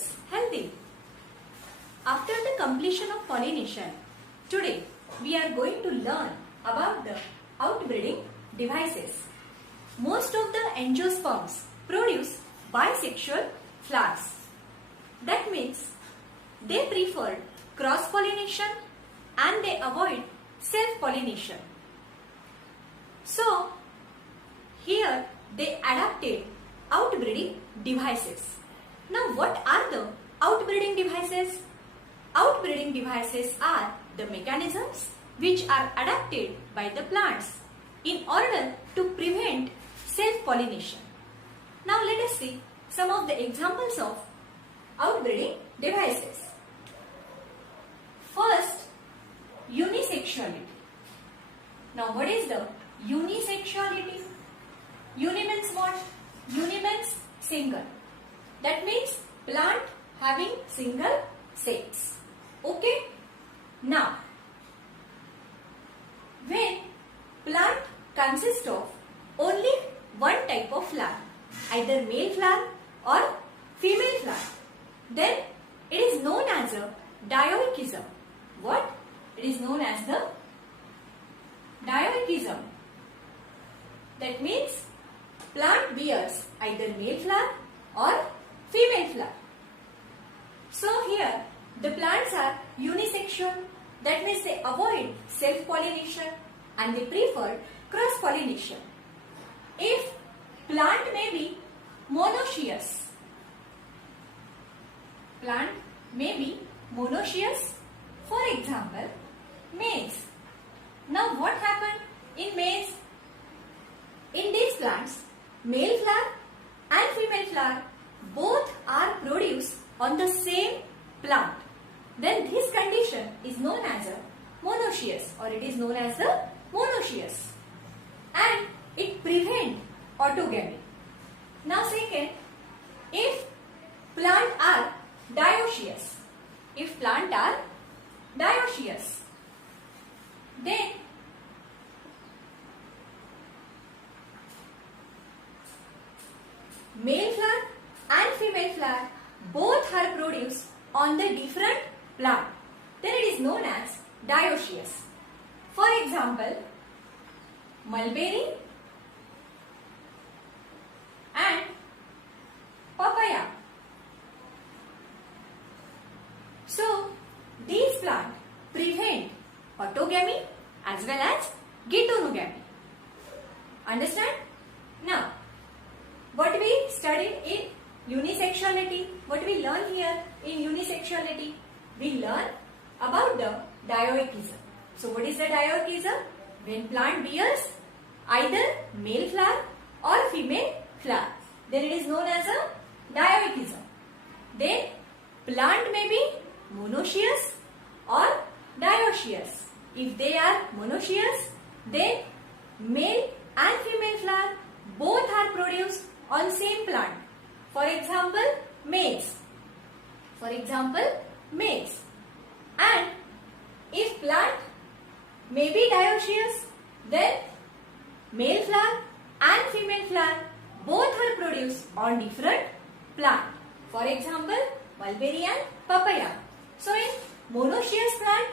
gets healthy. After the completion of pollination, today we are going to learn about the outbreeding devices. Most of the angiosperms produce bisexual flowers. That means they prefer cross-pollination and they avoid self-pollination. So, here they adapted outbreeding devices. Now, what are the outbreeding devices? Outbreeding devices are the mechanisms which are adapted by the plants in order to prevent self-pollination. Now, let us see some of the examples of outbreeding devices. First, unisexuality. Now, what is the unisexuality? Uni means what? Uni means single. That means plant having single sex. Okay? Now, when plant consists of only one type of flower, either male flower or female flower, then it is known as a dioichism. What? It is known as the dioichism. That means plant bears either male flower or female flower. So here the plants are unisexual. That means they avoid self-pollination and they prefer cross-pollination. If plant may be monoecious, plant may be monoecious, for example, maize. Now what happened in maize? In these plants, male flower and female flower both are produced on the same plant. Then this condition is known as a monoecious, or it is known as the monoecious, and it prevents autogamy. Now second, if plant are dioecious, then male flower and female flower both are produced on the different plant. Then it is known as dioecious. For example, mulberry and papaya. So, these plants prevent autogamy as well as geitonogamy. Understand? Now, what we studied in unisexuality, what we learn here in unisexuality, we learn about the dioichism. So, what is the dioichism? When plant bears either male flower or female flower, then it is known as a dioichism. Then plant may be monoecious or dioecious. If they are monoecious, then male and female flower both are produced on same plant. For example, maize. And if plant may be dioecious, then male flower and female flower both are produced on different plant. For example, mulberry and papaya. So in monoecious plant,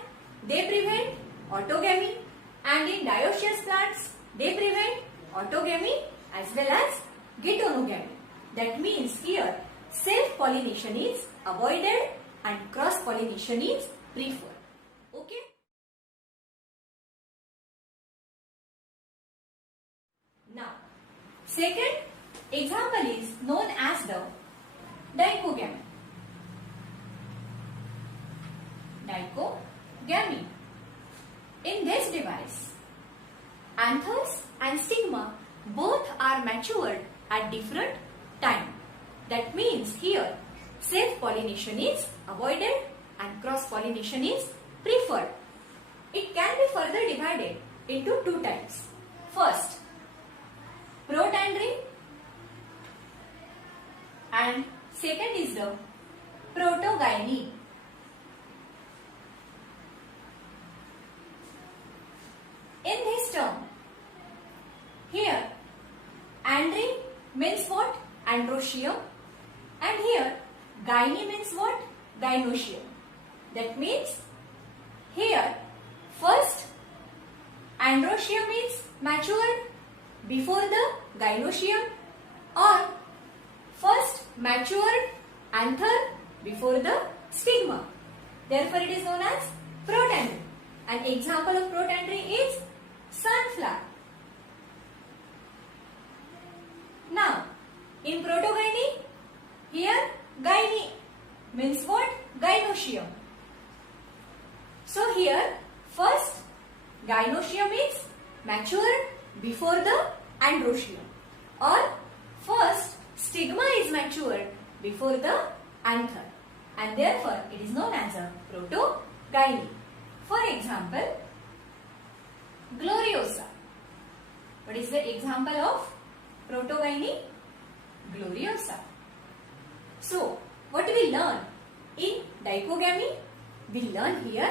they prevent autogamy, and in dioecious plants, they prevent autogamy as well as geitonogamy. That means here self-pollination is avoided and cross-pollination is preferred. Okay? Now, second example is known as the dichogamy. In this device, anthers and stigma both are matured at different time. That means here self-pollination is avoided and cross-pollination is preferred. It can be further divided into two types. First, protandry, and second is the protogyny. In this term, here andry means what? Androecium, and here gyne means what? Gynoecium. That means here first androecium is matured before the gynoecium, or first matured anther before the stigma. Therefore, it is known as protandry. An example of protandry is sunflower. Now, in protogyne, here gyne means what? Gynoecium. So here first gynoecium is matured before the androecium, or first stigma is matured before the anther, and therefore it is known as a protogyne. For example, gloriosa. What is the example of protogyne? Gloriosa. So, what we learn in dichogamy? We learn here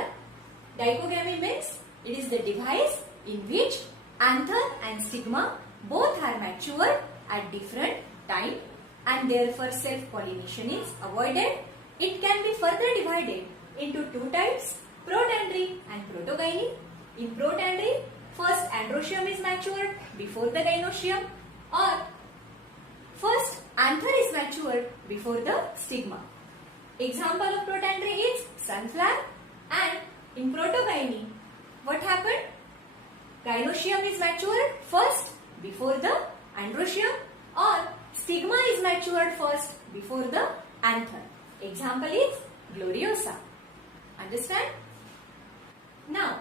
dichogamy means it is the device in which anther and stigma both are matured at different time, and therefore self-pollination is avoided. It can be further divided into two types, protandry and protogyne. In protandry, first androecium is matured before the gynoecium, or first anther is matured before the stigma. Example of protandry is sunflower, and in protogyne, what happened? Gynoecium is matured first before the androecium, or stigma is matured first before the anther. Example is gloriosa. Understand? Now,